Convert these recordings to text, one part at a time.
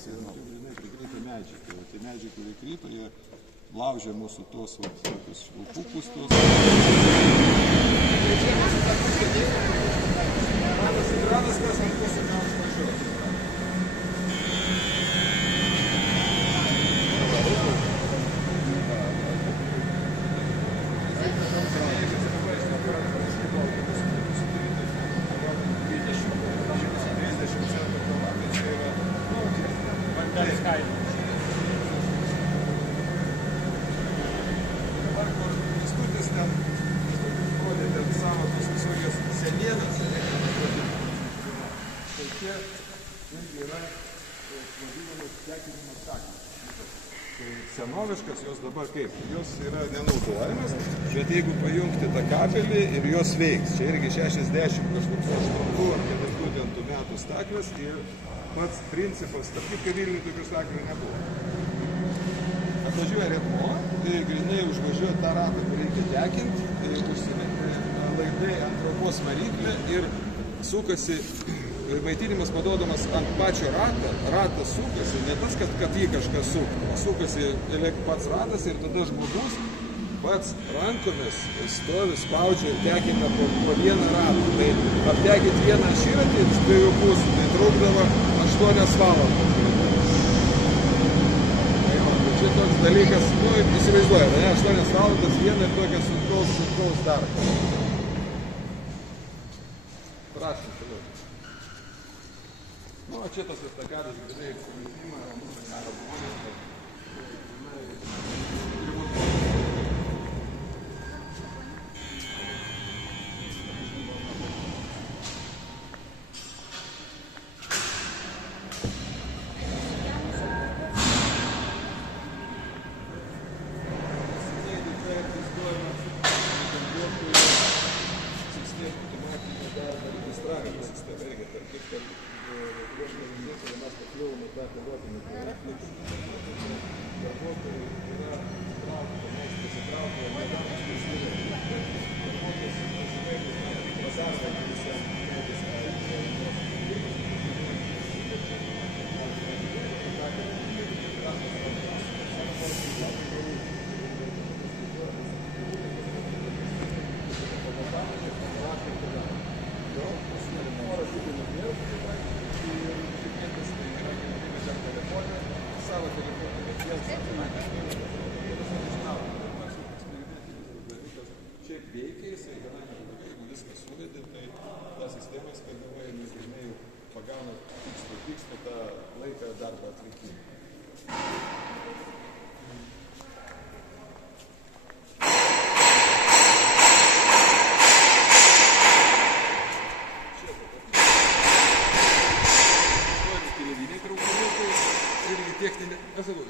Nes jie grinai prikrypia medžiai. Tai tie medžiai, kurie krypia, jie laužia mūsų tos tokius švilpukus tos. Ratas įgradas, kas ant pusę gaunas važiuos. Senoviškas jos dabar kaip? Jos yra nenaudojamas, bet jeigu pajungti tą kabelį ir jos veiks. Čia irgi 60 kažkoks 8 ar 9 metų staklis ir pats principas, tarp kitko Vilniuje tokių staklių nebuvo. Atvažiuoja Redmo, tai grinai užvažiuoja tą ratą, kur reikia tekinti, užsimetė laidai ant traukos variklį ir sukasi. Maitinimas paduodamas ant pačio ratą, ratas sukasi, ne tas, kad jį kažkas sukasi pats ratas ir tada žmogus pats rankomis stovi, spaudžia ir tekina po vieną ratą. Tai aptekint vieną širatį iš 2 pusių, tai trukdavo 8 valandas. Čia toks dalykas, įsivaizduoja, ne, 8 valandas vieną ir tokia sunkaus darbą. Prašom, toliau. Nu, čia tas estakadas grinai sumetimą, karo žmonės.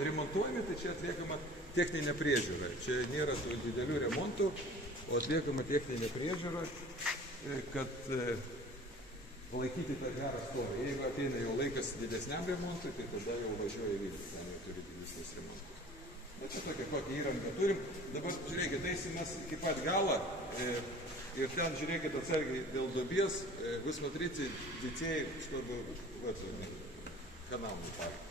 Remontuojami, tai čia atliekama techninė priežiūra. Čia nėra tų didelių remontų, o atliekama techninė priežiūra, kad palaikyti tą gerą stovą. Jeigu ateina jau laikas didesniam remontui, tai tada jau važiuoja į Vilnių, ten jau turi didesnis remontus. Bet čia tokia kokią įrangą turim. Dabar, žiūrėkit, eisimės iki pat galą ir ten, žiūrėkit, atsargiai dėl duobės, вы смотрите детей, чтобы в эту канал не парить.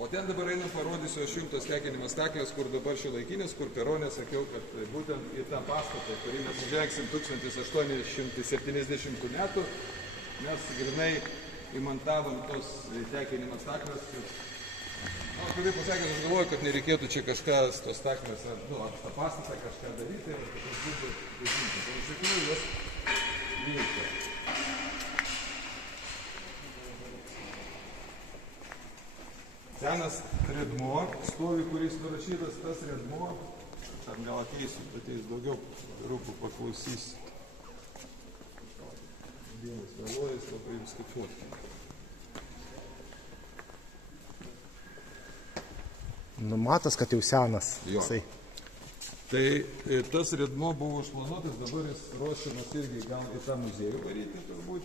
O ten dabar einam parodysiu aš jums tos tekinimo staklės, kur dabar šiuolaikinės, kur peronė sakiau, kad būtent į tą pastatą, kurį mes užžengsim 1870 metų, mes grinai įmontavom tos tekinimo staklės. Kaip pasakęs, aš galvoju, kad nereikėtų čia kažkas tos staklės, ar tą pastatą kažką daryti, ir kad būtų užimti. Tai iš tikrųjų jos veikia. Senas Redmo stovi, kuris nurašytas, tas Redmo, ten gal ateisiu, ateis daugiau rūpų paklausys. Vienas vėluojas, labai jums kaip fotkė. Numatas, kad jau senas. Jo. Tai tas Redmo buvo išplanuotas, dabar jis ruošiamas irgi gal į tą muziejų varyti turbūt,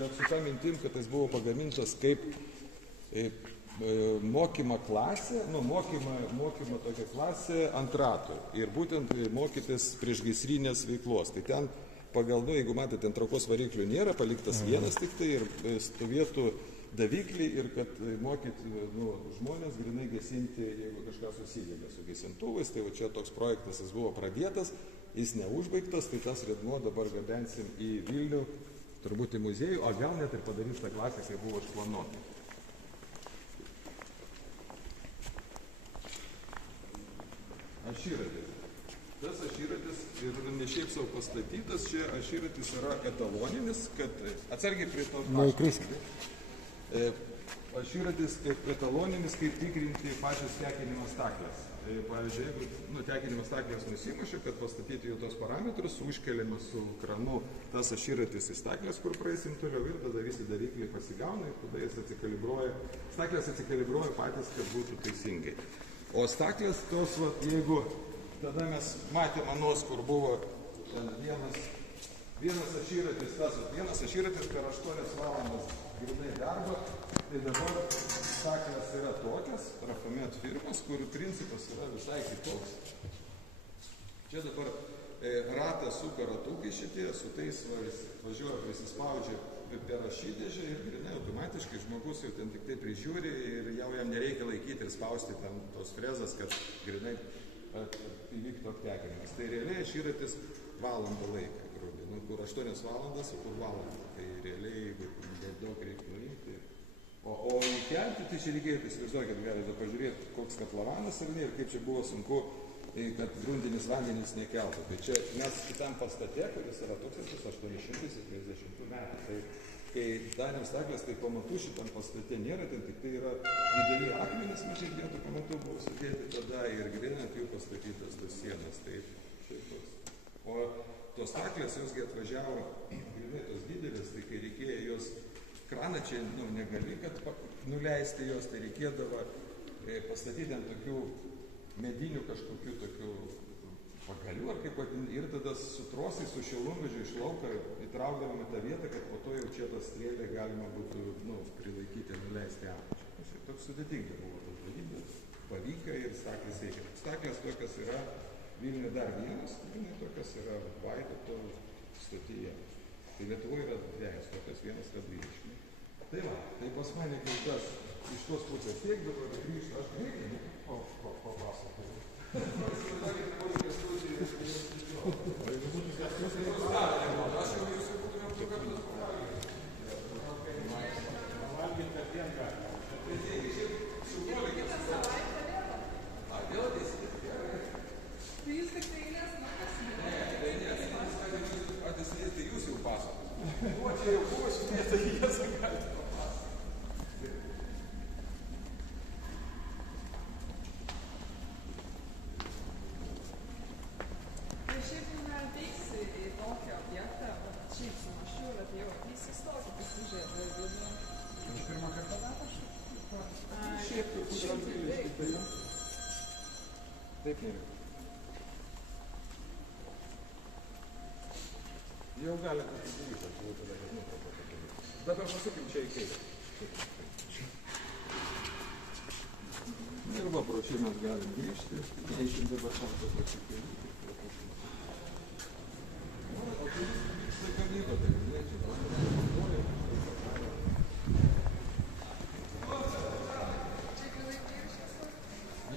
bet su tą mintim, kad jis buvo pagamintas kaip mokymo klasė, mokymo tokia klasė ant ratų ir būtent mokytis priešgaisrinės veiklos. Tai ten pagal, jeigu matote, ant traukos variklių nėra, paliktas vienas tik tai ir stovėtų daviklį ir kad mokyti žmonės grinai gesinti, jeigu kažkas susidėlė su gesintuvais. Tai va čia toks projektas, jis buvo pradėtas, jis neužbaigtas, tai tas riedmuo dabar gabensim į Vilnių, turbūt į muziejų, o gal net ir padarys tą klasę, kai buvo išplanuota. Ašyratis. Tas ašyratis ir ne šiaip savo pastatytas, čia ašyratis yra etaloninis, kad atsargiai prie to Neįkrisk. Ašyratis kaip etaloninis, kaip tikrinti pačias tekinimo staklės. Pavyzdžiui, jeigu tekinimo staklės nusimušė, kad pastatyti jų tos parametrus, užkeliamas su kranu tas ašyratis į staklės, kur praeisim toliau ir tada visi davikliai pasigauna ir tada jis atsikalibruoja. Staklės atsikalibruoja patys, kad būtų teisingai. O staklės tos, jeigu tada mes matėme anos, kur buvo vienas ašyratis, vienas ašyratis per 8 valandas grynai darbo, tai dabar staklės yra tokias, Rafamet firmos, kur principas yra visai kitoks. Čia dabar ratą suka ratukai šitie, su tais važiuoja, prisispaudžia per ašydėžę ir grinai automatiškai žmogus jau ten tik tai prižiūri ir jau jam nereikia laikyti ir spausti ten tos frezas, kad grinai įvyktų aptekinimas. Tai realiai ašyratis valandą laiką, kur 8 valandas, kur valandą. Tai realiai, jeigu daug reikia nuimti. O įkelti, tai čia reikėtų, įsivaizduokit, galite pažiūrėti, koks katlavanas ar ne, ir kaip čia buvo sunku, kad grundinis vandenis nekeltų. Tai čia mes kitam pastate, kuris yra 1870 metų. Tai kai darėm staklės, tai pamatų šitam pastate nėra, tai tik tai yra dideli akmenys, mes šiek tiek pamatų buvo sudėti tada ir grinant jų pastatytas tos sienas. Tai šitos. O tos staklės, josgi atvažiavo, grinai tos didelės, tai kai reikėjo jos kraną čia negali, kad nuleisti jos, tai reikėdavo pastatyti ant tokių medinių kažkokių tokių pagalių, ar kaip vadinti, ir tada su trosai, su šilumvežiu iš lauko įtraukdavome tą vietą, kad po to jau čia tą strėlę galima būtų prilaikyti ir nuleisti apačią. Toks sudėtinga buvo tas dalykas, pavyko ir staklės veikia. Staklės tokios yra Vilniuje dar vienas, tokios yra Vaidoto stotyje. Tai Lietuvoje yra 2, tokios vienas yra 20. Tai va, tai pas mane kai tas iš tos pusės tiek, dabar grįžtų, aš greitai papasakoju. Taip nėra. Jau galite pasidaryti. Dabar pasukim čia į kairę. Ir va, pro čia mes galim grįžti. Neišim dabar šantą pasikėlį. O tai visai gamyba, tai čia pasidaryti.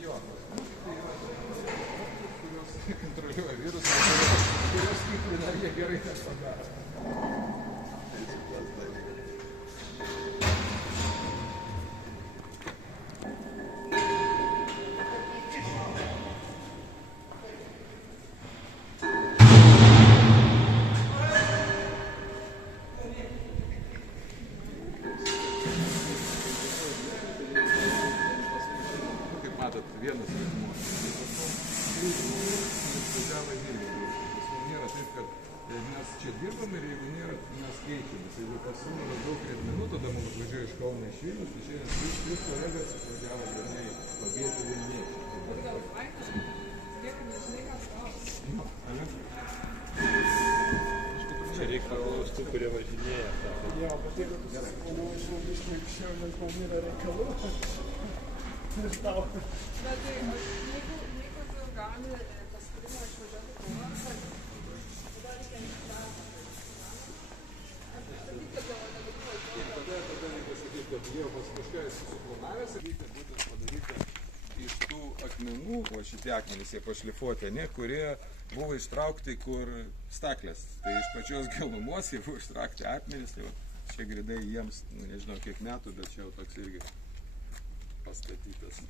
Jo, kontroliuoja virusą, kurios tikrina, ar jie gerai nepadaro. Kaip matot, vienas riedmuo. Nėra taip, kad mes čia dirbam ir jeigu nėra, mes keičiamės. Jeigu pasūname daug riedmenų, tada mums važiuoja iš Kauno iš Vilnius, tai šiandien 3 kolegas atvažiavo vienai pabėgti Vilniečiai. Gal fainas, lieka nežinai, ką spaus. Čia reikalus tų, kurie važinėja. Jo, bet jeigu tu susiplanuoji žmogiškai anksčiau, nes kol nėra reikalų, ir tau. Bet tai, jeigu tu gauni pasitarimą išvažiuoti Kauną, tada reikia neįstatyti. Ar pristatyti, kad jau nebebuvo. pasakyti, kad jie pas kažką susiplanavęs, reikia būtent padaryti iš tų akmenų, o šitie akmenys jie pašlifuoti, ne, kurie buvo ištraukti, kur staklės. Tai iš pačios gilumos jie buvo ištraukti akmenys, tai va, čia gridai jiems, nu, nežinau kiek metų, bet čia jau toks irgi pastatytas.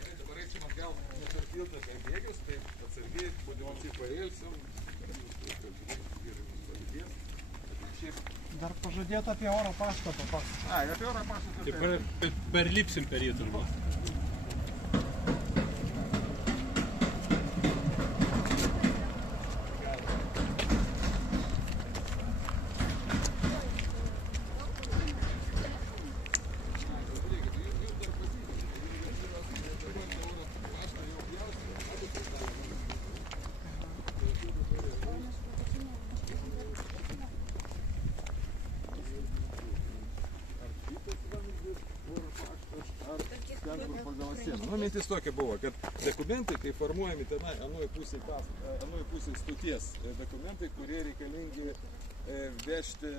Gerai, dabar eisim atgal per tiltą per bėgius, tai atsargiai būdėmasi pareilsim. Dar pažadėta apie oro paštą papasakoti. Ai, apie oro paštą. Tai perlipsim per jį turbūt. Nu, mintis tokia buvo, kad dokumentai, kai formuojami tenai, anoje pusėje stoties dokumentai, kurie reikalingi vežti,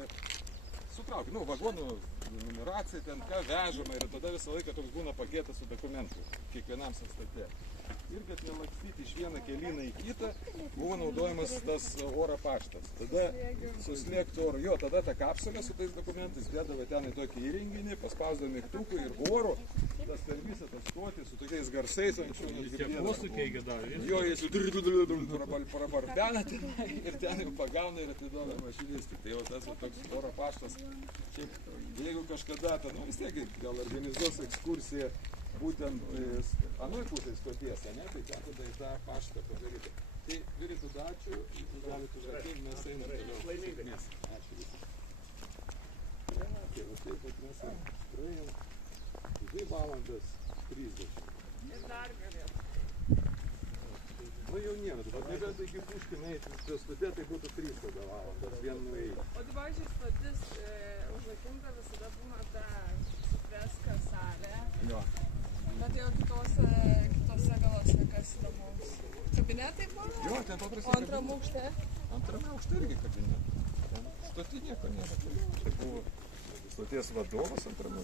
sutraukti, nu, vagonų numeracija, ten ką vežama ir tada visą laiką toks būna paketas su dokumentu, kiekvienam sąstate. Ir kad nelakstyti iš vieną kelyną į kitą, buvo naudojamas tas oro paštas. Tada suslėgti oro, jo, tada ta kapsulė su tais dokumentais dėdavo ten į tokį įrenginį, paspausdavo mygtukų ir oro, tas per visą tas stotį su tokiais garsais anksčiau Tie posūkiai gėdavo. jo, jis jau praparpena tenai ir ten jau pagauna ir atiduoda mašinistui. Tai jau tas toks oro paštas. Šiaip, jeigu kažkada, nu vis tiek gal organizuos ekskursiją būtent anoj pusėje stoties, ne, tai ten tada į tą paštą padaryti. Tai vyritų dačių, galite užrakyti, mes einam toliau. Sėkmės. Ačiū visi. Ja, tai va taip, kad mes praėjom 2 valandas 30. Ir dar galėtų. Nu jau nėra, dabar nebent iki Puškino eiti, prie stotė tai būtų 3 tada valandas, vien nueiti. O dabar šis stotis užrakinta visada būna ta freska salė. Jo. Bet jau kitose galuose kas įdomaus. Kabinetai buvo? Jo, ten paprastai. O antram aukšte? Antrame aukšte irgi kabinetai. Ten stotį nieko nėra. Čia buvo stoties vadovas antrame.